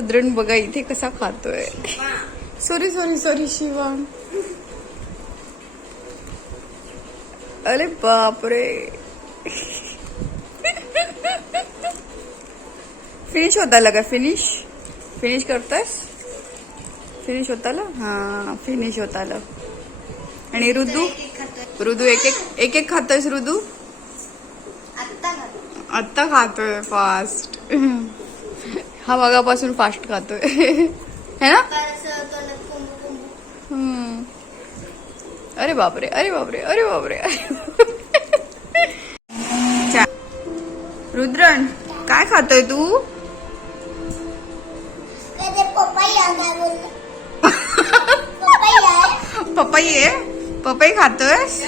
रुद्रन बघा इथे कसा खातोय. Sorry sorry sorry Shivang. अरे बापरे. फिनिश होत आलं का? फिनिश करतोस? फिनिश होत आलं. हा फिनिश होत आलं. आणि ऋतू एक एक खातोयस ऋतू? आत्ता खातोय फास्ट. हा मगापासून फास्ट खातोय है ना. अरे बापरे अरे बापरे अरे बापरे. रुद्रन काय खातोय तू? पपई आहे. पपई खातोयस?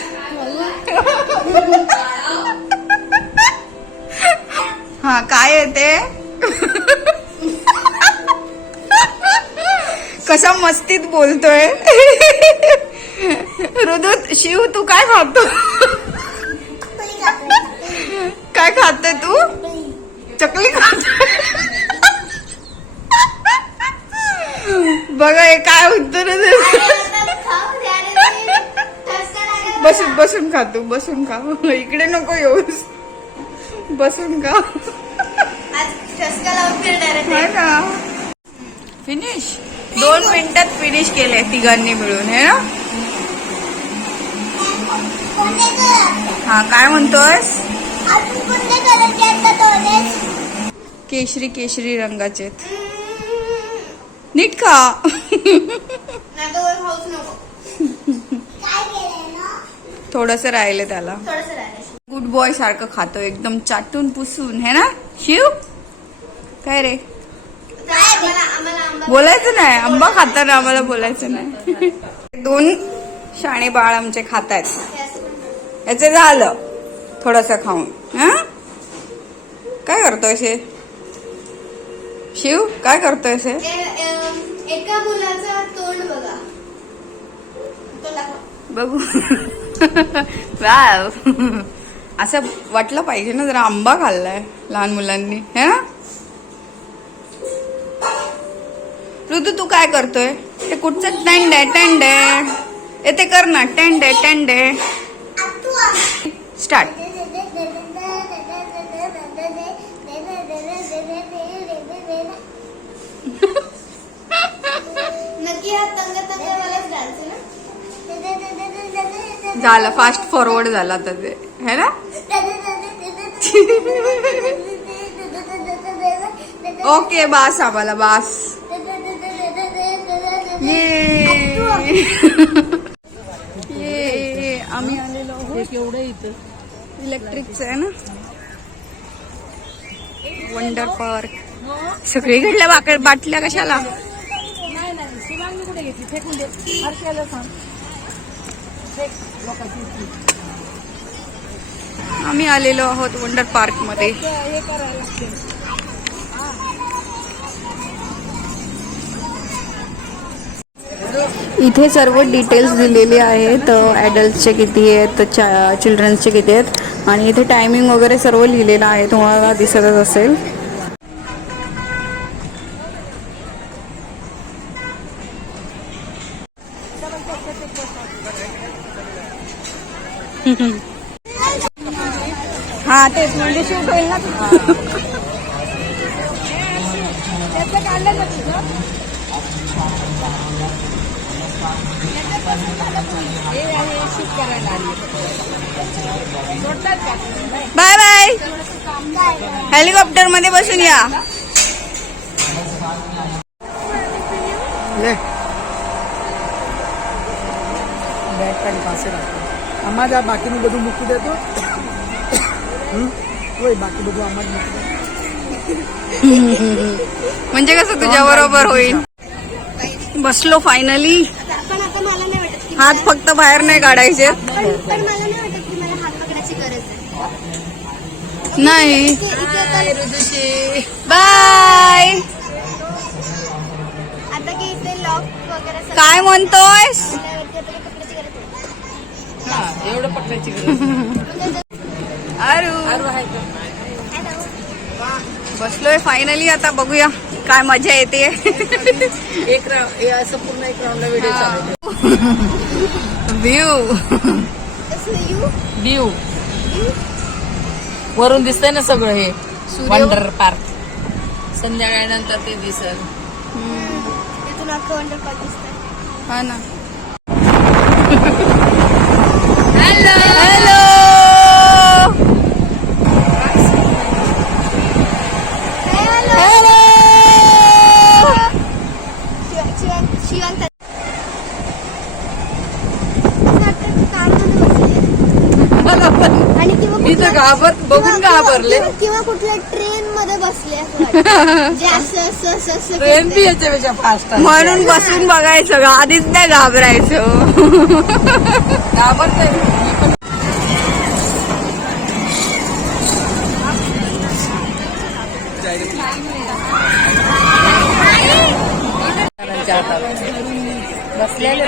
हा काय आहे ते? कसा मस्तीत बोलतोय. ऋतू शिव तू काय खातो? काय खातोय तू? चकली खातोय. बघा हे काय उत्तर. बसून खा तू. बसून खा. इकडे नको येऊस. बसून खा. फिनिश 2 मिनिटात फिनिश केले तिघांनी मिळून है ना. हा काय म्हणतोस? केशरी केशरी रंगाचे. नीट खा. थोडस राहिले त्याला. गुड बॉय सारखं खातो एकदम चाटून पुसून है ना शिव. काय रे बोलायचं नाही. आंबा खाताना आम्हाला बोलायचं नाही. 2 शाणे बाळ आमचे खातायत. याचे झालं थोडस खाऊन. हा काय करतोय शे शिव? काय करतोय शे? एका मुलाचं तोंड बघा. बघू. वाव. असं वाटलं पाहिजे ना जरा. आंबा खाल्लाय लहान मुलांनी है ना. ऋतू तू काय करतोय? ते कुठचं टेंडे ते कर ना. टेंडे स्टार्ट. झालं फास्ट फॉरवर्ड झाला तर ते है ना. ओके बास आम्हाला बास. ये आम्ही आलेलो आहोत. एवढं इथं इलेक्ट्रिकचं आहे ना वंडर पार्क. सगळीकडल्या बाटल्या कशाला? आम्ही आलेलो आहोत वंडर पार्क मध्ये. इथे सर्व डिटेल्स दिलेले आहेत. ॲडल्टचे किती आहेत, चिल्ड्रन्सचे किती आहेत आणि इथे टायमिंग वगैरे सर्व लिहिलेलं आहे. तुम्हाला दिसतच असेल. हा तेच म्हणजे शूट होईल ना. Bye bye. हेलिकॉप्टर मध्ये बसून या. आम्हा जा बाकी બધું મૂકી દેતો. बाकी બધું आम्हा म्हणजे कसं तुझ्या बरोबर होईल. बसलो फायनली. हात फक्त बाहेर नाही काढायचे. नाही. बाय. काय म्हणतोयस? एवढं पकडायची गरज. बसलोय फायनली. आता बघूया काय मजा येते. एक असं पूर्ण एक राऊंडला व्हिडिओ चालू. व्ह्यू व्ह्यू वरून दिसतंय ना सगळं हे वंडर पार्क. संध्याकाळनंतर ते दिसल. इथून अख्खं वंडर पार्क दिसतंय. हा ना. Hello hello. आणि किंवा मी तर बघून घाबरले. किंवा कुठल्या ट्रेन मध्ये बसले असं वाटतं. जे असं ट्रेन बी याच्यापेक्षा फास्ट आहे. म्हणून बसून बघायचं, आधीच नाही घाबरायचं. घाबरते. बसलेले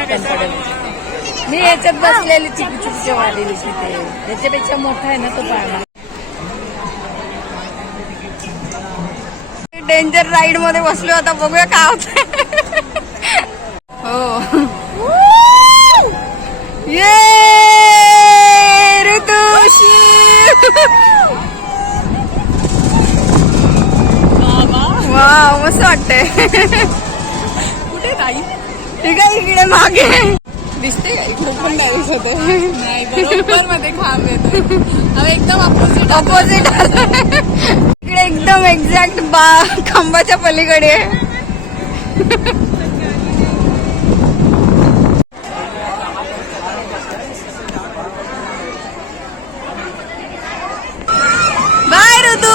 मी याच्यात बसलेली चिकूच्या वाढलेली तिथे. त्याच्यापेक्षा मोठा आहे ना तो पाळणा. डेंजर राईड मध्ये बसलो आता, बघूया काय होत. हो ये ऋतुशी. वा मस्त वाटतंय. कुठे नाही ठीक आहे, इकडे मागे दिसते का? इकडे पण नाही दिसत आहे. नाही बरोबर मध्ये खांब येतो. एकदम ऑपोजिट इकडे एकदम एक्झॅक्ट खांबाच्या पलीकडे आहे. बाय ऋतू.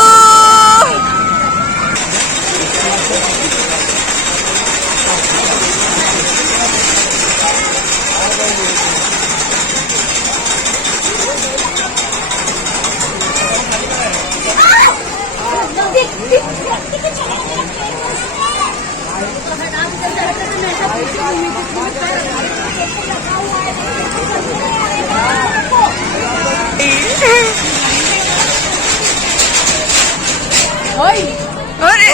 अरे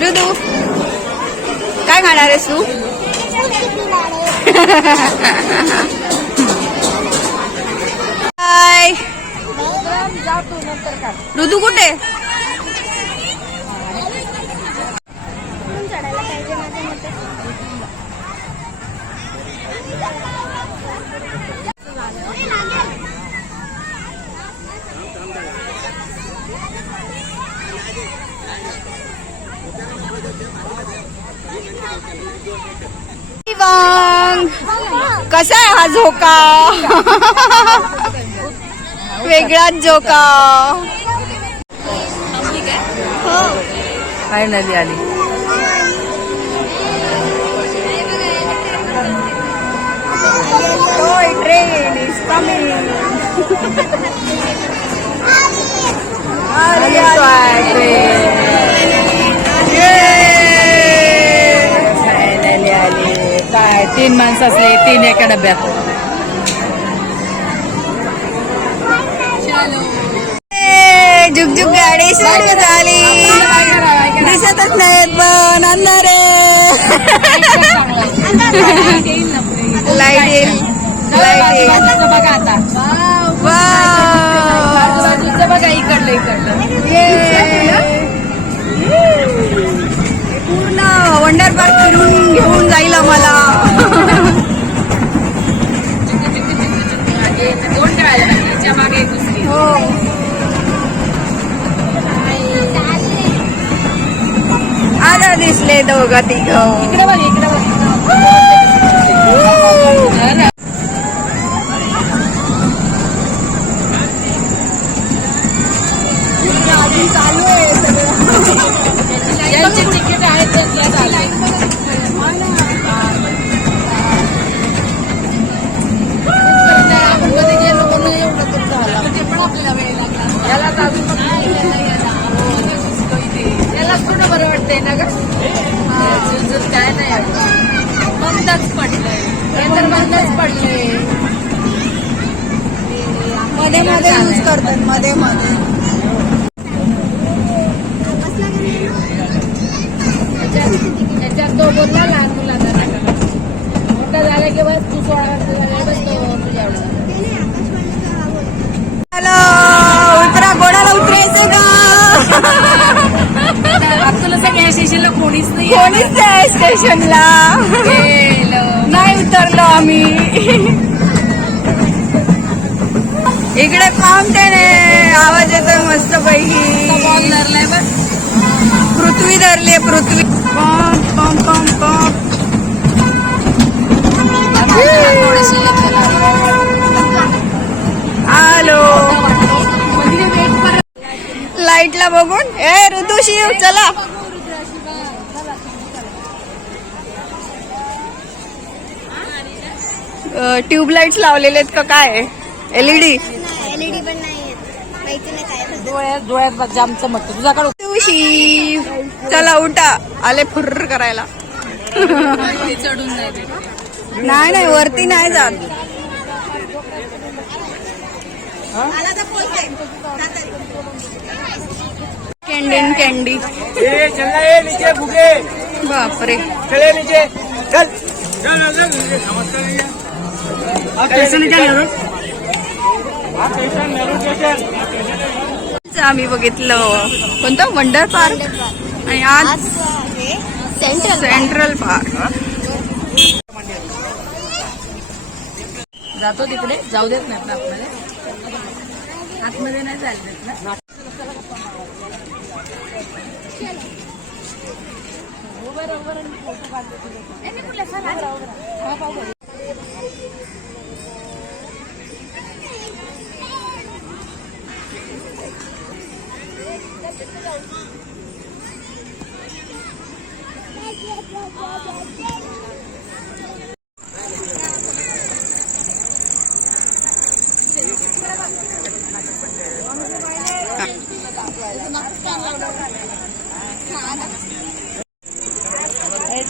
ऋतू काय खाणार आहेस तू? हाय ऋतू कुठे? कसा आहे हा झोका? वेगळाच झोका. फायनली आली. Toy train is coming. Finally आली. काय 3 माणसं असले 3 एका डब्यात. जुगजुग गाडी सुरू झाली. दिसतच नाहीत पण अंधारे. लाईट येईल. लाईट येईल. बघा आता. बाजूचं बघा इकडलं पूर्ण वंडर पार्क फिरून घेऊन जाईल आम्हाला. दोन टाळ्या मागे दुसरी. हो आता दिसले दोघं तिघं. इकडे बघ इकडे बघ. चालू आहे सगळं. ज्यांची तिकीट आहेत त्यांच्या तर बंदच पडले. मध्ये मध्ये यूज करतात मध्ये मध्ये. त्याच्यात तो बोलला लहान मुलांना टाकायला. मोठा झाला की बस तू 16 वर्ष झाले बस तो तुझ्या एवढा. हॅलो उतरा, कोणाला उतरायचं का? तुला गॅस स्टेशनला कोणीच नाही. कोणीच नाही स्टेशनला. नाही उतरलो आम्ही. इकडे फाउंटेन आहे, आवाज येतोय मस्त पैकी. धरलाय बस. पृथ्वी धरली, पृथ्वी. Pump pump pump pump. Hello लाईटला बघून ए ऋतुशिव चला. ट्यूबलाइट्स लावलेले आहेत का काय? LED LED पण नाही येत. माहिती नाही काय झालं. डोळ्यात बघ जाम चमकतो तुझ्याकडे. ऋतुशिव चला उठा, आले फुर्र करायला. चढून नाही. नाही नाही वरती नाही जात. Candy candy. नीचे भूखे बापरे. चले नीचे चल चल स्टेशन आम्ही बघितलं कोणतं वंडर पार्क आणि आज सेंट्रल पार्क. जातो तिकडे जाऊ देत नाहीत ना आपल्याला. आतमध्ये नाही जायला देत ना.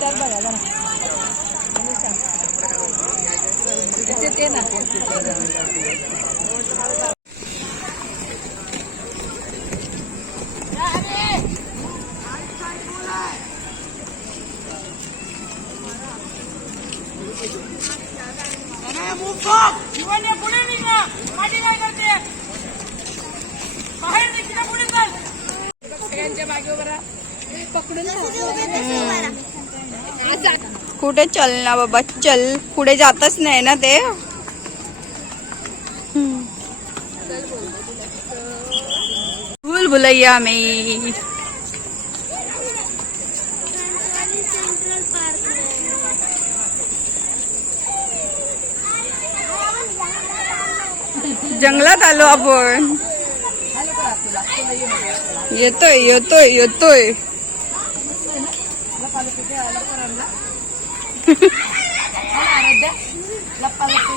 चल बघा जरा ते ना. सगळ्यांच्या मागे पकडून कुठे चल ना बाबा चल, पुढे जातच नाही ना ते. भूल भुलैया में जंगलात आलो आपण. येतोय येतोय येतोय. लप्पा लप्पी